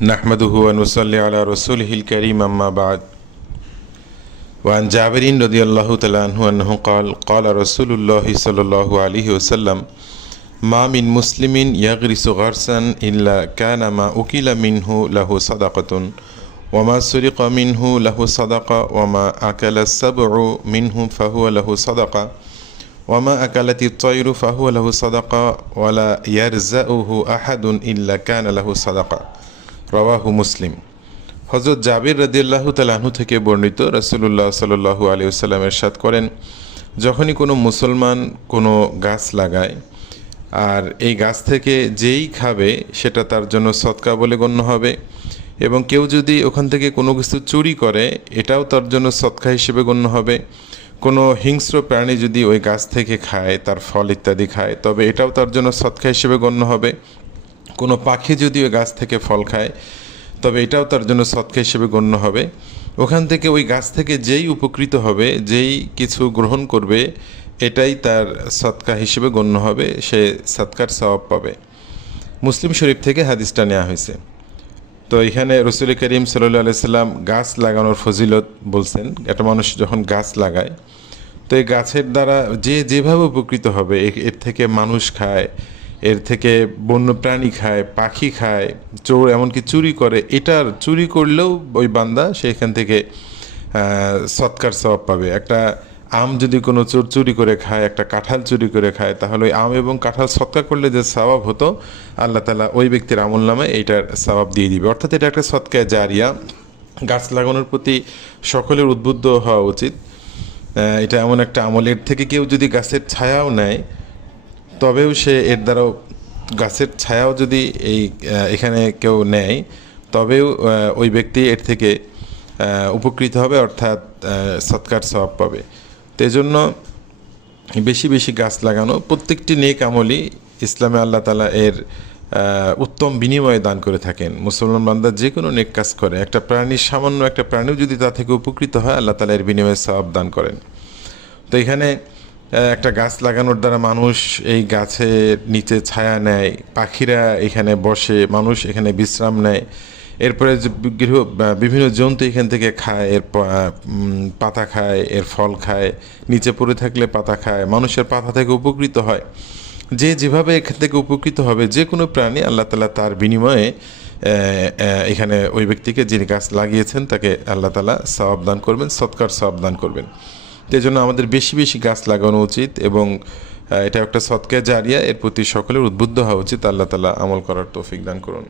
نحمده ونصلي على رسوله الكريم أما بعد وعن جابر رضي الله تعالى عنه أنه قال رسول الله صلى الله عليه وسلم ما من مسلم يغرس غرسا إلا كان ما أكل منه له صدقة وما سرق منه له صدقة وما أكل السبع منه فهو له صدقة وما أكلت الطير فهو له صدقة ولا يرزأه أحد إلا كان له صدقة রওয়াহু মুসলিম। হযরত জাবির রাদিয়াল্লাহু তাআলা আনহু থেকে বর্ণিত, রাসূলুল্লাহ সাল্লাল্লাহু আলাইহি ওয়াসাল্লাম ইরশাদ করেন, যখনই কোনো মুসলমান কোনো গাছ লাগায় আর এই গাছ থেকে যেই খাবে সেটা তার জন্য সদকা বলে গণ্য হবে, এবং কেউ যদি ওখান থেকে কোনো কিছু চুরি করে এটাও তার জন্য সদকা হিসেবে গণ্য হবে। কোনো হিংস্র প্রাণী যদি ওই গাছ থেকে খায়, তার ফল ইত্যাদি খায়, তবে এটাও তার জন্য সদকা হিসেবে গণ্য হবে। কোনো পাখি যদি ওই গাছ থেকে ফল খায় তবে এটাও তার জন্য সদকা হিসেবে গণ্য হবে। ওখান থেকে ওই গাছ থেকে যেই উপকৃত হবে, যেই কিছু গ্রহণ করবে, এটাই তার সদকা হিসেবে গণ্য হবে, সে সদকার সওয়াব পাবে। মুসলিম শরীফ থেকে হাদিসটা নেওয়া হয়েছে। তো এখানে রাসূল করিম সাল্লাল্লাহু আলাইহি সাল্লাম গাছ লাগানোর ফজিলত বলছেন। একটা মানুষ যখন গাছ লাগায় তো এই গাছের দ্বারা যে যেভাবে উপকৃত হবে, এর থেকে মানুষ খায়, এর থেকে বন্য প্রাণী খায়, পাখি খায়, চোর এমনকি চুরি করে, এটার চুরি করলেও ওই বান্দা সেখান থেকে সৎকার সওয়াব পাবে। একটা আম যদি কোনো চোর চুরি করে খায়, একটা কাঁঠাল চুরি করে খায়, তাহলে ওই আম এবং কাঁঠাল সৎকার করলে যে সওয়াব হতো, আল্লাহ তাআলা ওই ব্যক্তির আমল নামে এইটার সওয়াব দিয়ে দিবে। অর্থাৎ এটা একটা সদকায়ে জারিয়া। গাছ লাগানোর প্রতি সকলের উদ্বুদ্ধ হওয়া উচিত। এটা এমন একটা আমল, এর থেকে কেউ যদি গাছের ছায়াও নেয় তবেও সে এর দ্বারাও, গাছের ছায়াও যদি এখানে কেউ নেয় তবেও ওই ব্যক্তি এর থেকে উপকৃত হবে, অর্থাৎ সৎকার সওয়াব পাবে। তো এই জন্য বেশি বেশি গাছ লাগানো, প্রত্যেকটি নেক আমলই ইসলামে আল্লাহ তাআলা এর উত্তম বিনিময়ে দান করে থাকেন। মুসলমান বান্দা যে কোনো নেক কাজ করে, একটা প্রাণীর, সামান্য একটা প্রাণীও যদি তা থেকে উপকৃত হয়, আল্লাহ তাআলা এর বিনিময়ে সওয়াব দান করেন। তো এখানে একটা গাছ লাগানোর দ্বারা মানুষ এই গাছের নিচে ছায়া নেয়, পাখিরা এখানে বসে, মানুষ এখানে বিশ্রাম নেয়, এরপরে বিভিন্ন জন্তু এখান থেকে খায়, এর পাতা খায়, এর ফল খায়, নিচে পড়ে থাকলে পাতা খায়, মানুষের পাতা থেকে উপকৃত হয়। যে যেভাবে এখান থেকে উপকৃত হবে, যে কোনো প্রাণী, আল্লাহ তাআলা তার বিনিময়ে এখানে ওই ব্যক্তিকে, যিনি গাছ লাগিয়েছেন, তাকে আল্লাহ তাআলা সওয়াব দান করবেন, সদকার সওয়াব দান করবেন। এই জন্য আমাদের বেশি বেশি গাছ লাগানো উচিত, এবং এটা একটা সদকায়ে জারিয়া, এর প্রতি সকলের উদ্বুদ্ধ হওয়া উচিত। আল্লাহ তাআলা আমল করার তৌফিক দান করুন।